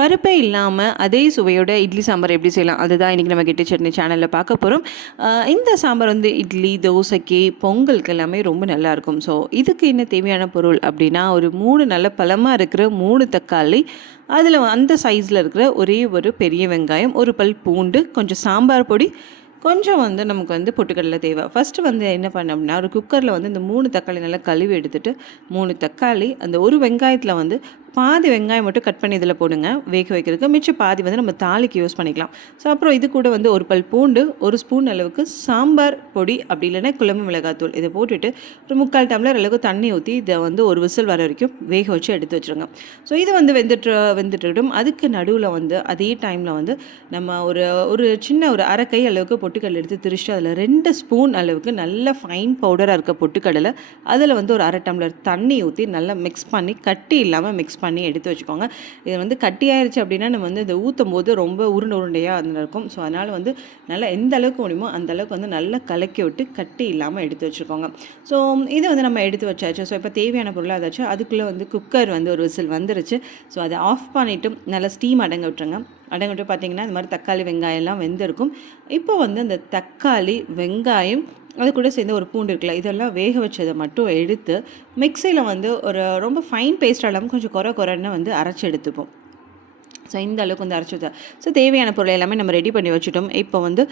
பருப்பே இல்லாமல் அதே சுவையோட இட்லி சாம்பார் எப்படி செய்யலாம் அதுதான் இன்றைக்கி நம்ம கெட்டி சட்னி சேனலில் பார்க்க போகிறோம். இந்த சாம்பார் வந்து இட்லி, தோசைக்கு, பொங்கலுக்கு எல்லாமே ரொம்ப நல்லாயிருக்கும். ஸோ இதுக்கு என்ன தேவையான பொருள் அப்படின்னா, ஒரு 3 நல்ல பழமாக இருக்கிற 3 தக்காளி, அதில் அந்த சைஸில் இருக்கிற ஒரே ஒரு பெரிய வெங்காயம், ஒரு பல் பூண்டு, கொஞ்சம் சாம்பார் பொடி, கொஞ்சம் வந்து நமக்கு வந்து பொட்டுக்கடலை தேவை. ஃபஸ்ட்டு வந்து என்ன பண்ணோம்னா, ஒரு குக்கரில் வந்து இந்த 3 தக்காளி நல்லா கழுவி எடுத்துகிட்டு 3 தக்காளி, அந்த ஒரு வெங்காயத்தில் வந்து பாதி வெங்காயம் மட்டும் கட் பண்ணி இதில் போடுங்க வேக வைக்கிறதுக்கு. மிச்சம் பாதி வந்து நம்ம தாளிக்கு யூஸ் பண்ணிக்கலாம். ஸோ அப்புறம் இது கூட வந்து ஒரு பல் பூண்டு, ஒரு ஸ்பூன் அளவுக்கு சாம்பார் பொடி, அப்படி இல்லைன்னா குழம்பு மிளகாத்தூள் இதை போட்டுட்டு ஒரு 3/4 டம்ளர் அளவுக்கு தண்ணி ஊற்றி இதை வந்து ஒரு விசில் வர வரைக்கும் வேக வச்சு எடுத்து வச்சுருங்க. ஸோ இது வந்து வெந்துட்டுடும். அதுக்கு நடுவில் வந்து அதே டைமில் வந்து நம்ம ஒரு சின்ன ஒரு அரை கை அளவுக்கு பொட்டுக்கடலை எடுத்து திரிச்சு அதில் 2 ஸ்பூன் அளவுக்கு நல்ல ஃபைன் பவுடராக இருக்க பொட்டுக்கடலை, அதில் வந்து ஒரு அரை டம்ளர் தண்ணி ஊற்றி நல்லா மிக்ஸ் பண்ணி கட்டி இல்லாமல் மிக்ஸ் பண்ணி எடுத்து வச்சுக்கோங்க. இது வந்து கட்டி ஆயிடுச்சு அப்படின்னா நம்ம வந்து இதை ஊற்றும் போது ரொம்ப உருண்டையாக அதில் இருக்கும். ஸோ அதனால் வந்து நல்லா எந்த அளவுக்கு முடியுமோ அந்த அளவுக்கு வந்து நல்லா கலக்கி விட்டு கட்டி இல்லாமல் எடுத்து வச்சுருக்கோங்க. ஸோ இதை வந்து நம்ம எடுத்து வச்சாச்சு. ஸோ இப்போ தேவையான பொருளாக ஏதாச்சும் அதுக்குள்ளே வந்து குக்கர் வந்து ஒரு விசில் வந்துருச்சு. ஸோ அதை ஆஃப் பண்ணிவிட்டு நல்லா ஸ்டீம் அடங்க விட்டுருங்க. அடங்க விட்டு பார்த்திங்கன்னா இந்த மாதிரி தக்காளி வெங்காயம்லாம் வெந்திருக்கும். இப்போ வந்து அந்த தக்காளி வெங்காயம் அது கூட சேர்ந்து ஒரு பூண்டு இருக்குல்ல, இதெல்லாம் வேக வச்சதை மட்டும் எடுத்து மிக்சியில் வந்து ஒரு ரொம்ப ஃபைன் பேஸ்ட் இல்லாமல் கொஞ்சம் குறைன்னு வந்து அரைச்சி எடுத்துப்போம். ஸோ இந்த அளவுக்கு வந்து அரைச்சி வச்சா ஸோ தேவையான பொருள் எல்லாமே நம்ம ரெடி பண்ணி வச்சுட்டோம். இப்போ வந்து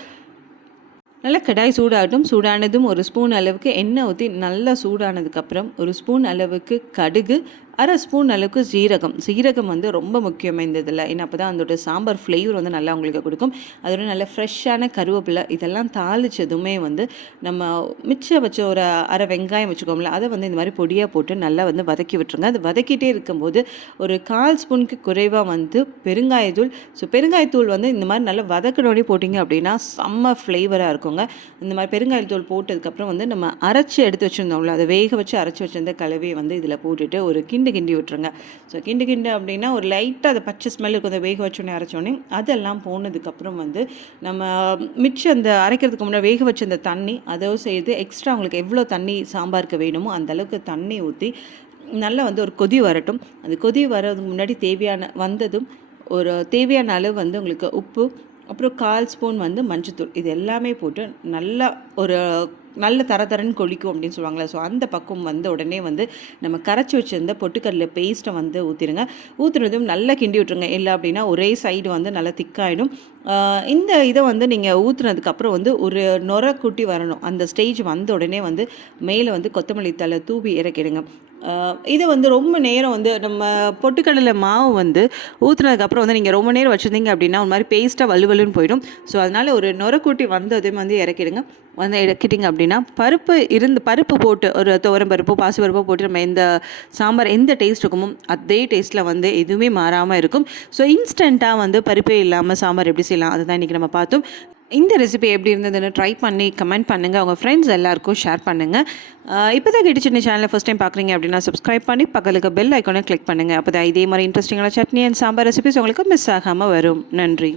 நல்லா கடாய் சூடாகட்டும். சூடானதும் ஒரு ஸ்பூன் அளவுக்கு எண்ணெய் ஊற்றி நல்லா சூடானதுக்கப்புறம் ஒரு ஸ்பூன் அளவுக்கு கடுகு, அரை ஸ்பூன் அளவுக்கு சீரகம் வந்து ரொம்ப முக்கியமாக இந்த இதில். ஏன்னா அப்போ தான் அதோட சாம்பார் ஃப்ளேவர் வந்து நல்லா உங்களுக்கு கொடுக்கும். அதோட நல்ல ஃப்ரெஷ்ஷான கருவேப்பிலை இதெல்லாம் தாளித்ததுமே வந்து நம்ம மிச்சம் வச்ச ஒரு அரை வெங்காயம் வச்சுக்கோங்களேன், அதை வந்து இந்த மாதிரி பொடியாக போட்டு நல்லா வந்து வதக்கி விட்டுருங்க. அது வதக்கிட்டே இருக்கும்போது ஒரு 1/4 ஸ்பூனுக்கு குறைவாக வந்து பெருங்காயத்தூள். ஸோ பெருங்காயத்தூள் வந்து இந்த மாதிரி நல்லா வதக்கணுன்னே போட்டிங்க அப்படின்னா செம்ம ஃப்ளேவராக இருக்குங்க. இந்த மாதிரி பெருங்காயத்தூள் போட்டதுக்கப்புறம் வந்து நம்ம அரைச்சி எடுத்து வச்சுருந்தோம்ல, அதை வேக வச்சு அரைச்சி வச்சிருந்த கலவையை வந்து இதில் போட்டுட்டு ஒரு கிண்டி விட்டுருங்க. ஸோ கிண்டு அப்படின்னா ஒரு லைட்டாக அதை பச்சை ஸ்மெல் இருக்கும். அதை வேக வச்சோடனே அரைச்சோடனே அதெல்லாம் போனதுக்கப்புறம் வந்து நம்ம மிச்சம் அந்த அரைக்கிறதுக்கு முன்னாடி வேக வச்ச அந்த தண்ணி அதை செய்து எக்ஸ்ட்ரா உங்களுக்கு எவ்வளோ தண்ணி சாம்பாருக்கு வேணுமோ அந்த அளவுக்கு தண்ணி ஊற்றி நல்லா வந்து ஒரு கொதி வரட்டும். அந்த கொதி வரதுக்கு முன்னாடி தேவையான அளவு வந்து உங்களுக்கு உப்பு, அப்புறம் 1/4 ஸ்பூன் வந்து மஞ்சத்தூள், இது எல்லாமே போட்டு நல்லா நல்ல தரன்னு கொளிக்கும் அப்படின்னு சொல்லுவாங்களே. ஸோ அந்த பக்கம் வந்த உடனே வந்து நம்ம கரைச்சி வச்சுருந்த பொட்டுக்கடலை பேஸ்ட்டை வந்து ஊற்றிடுங்க. ஊற்றுனதும் நல்லா கிண்டி விட்டுருங்க. இல்லை அப்படின்னா ஒரே சைடு வந்து நல்லா திக்காயிடும். இந்த இதை வந்து நீங்கள் ஊற்றுனதுக்கப்புறம் வந்து ஒரு நொரை கூட்டி வரணும். அந்த ஸ்டேஜ் வந்த உடனே வந்து மேலே வந்து கொத்தமல்லி தழை தூவி இறக்கிடுங்க. இதை வந்து ரொம்ப நேரம் வந்து நம்ம பொட்டுக்கடலை மாவு வந்து ஊற்றுனதுக்கப்புறம் வந்து நீங்கள் ரொம்ப நேரம் வச்சுருந்தீங்க அப்படின்னா ஒரு மாதிரி பேஸ்ட்டாக வலுவலுன்னு போயிடும். ஸோ அதனால் ஒரு நொரைக்கூட்டி வந்ததையும் வந்து இறக்கிடுங்க. இறக்கிட்டிங்க அப்படின்னா பருப்பு போட்டு ஒரு துவரம் பருப்பு, பாசி பருப்பு போட்டு நம்ம இந்த சாம்பார் எந்த டேஸ்ட் இருக்குமோ அதே டேஸ்ட்டில் வந்து எதுவுமே மாறாமல் இருக்கும். ஸோ இன்ஸ்டண்ட்டாக வந்து பருப்பே இல்லாமல் சாம்பார் எப்படி செய்யலாம் அதுதான் இன்றைக்கி நம்ம பார்த்தோம். இந்த ரெசிபி எப்படி இருந்ததுன்னு ட்ரை பண்ணி கமெண்ட் பண்ணுங்கள். உங்கள் ஃப்ரெண்ட்ஸ் எல்லாருக்கும் ஷேர் பண்ணுங்கள். இப்போ தான் கெட்டி சட்னி சேனலை ஃபஸ்ட் டைம் பார்க்குறீங்க அப்படின்னா சப்ஸ்கிரைப் பண்ணி பக்கத்துக்கு பெல் ஐக்கானை கிளிக் பண்ணுங்கள். அப்போ தான் இதே மாதிரி இன்ட்ரெஸ்டிங்கான சட்னி அண்ட் சாம்பார் ரெசிபிஸ் உங்களுக்கு மிஸ் ஆகாமல் வரும். நன்றி.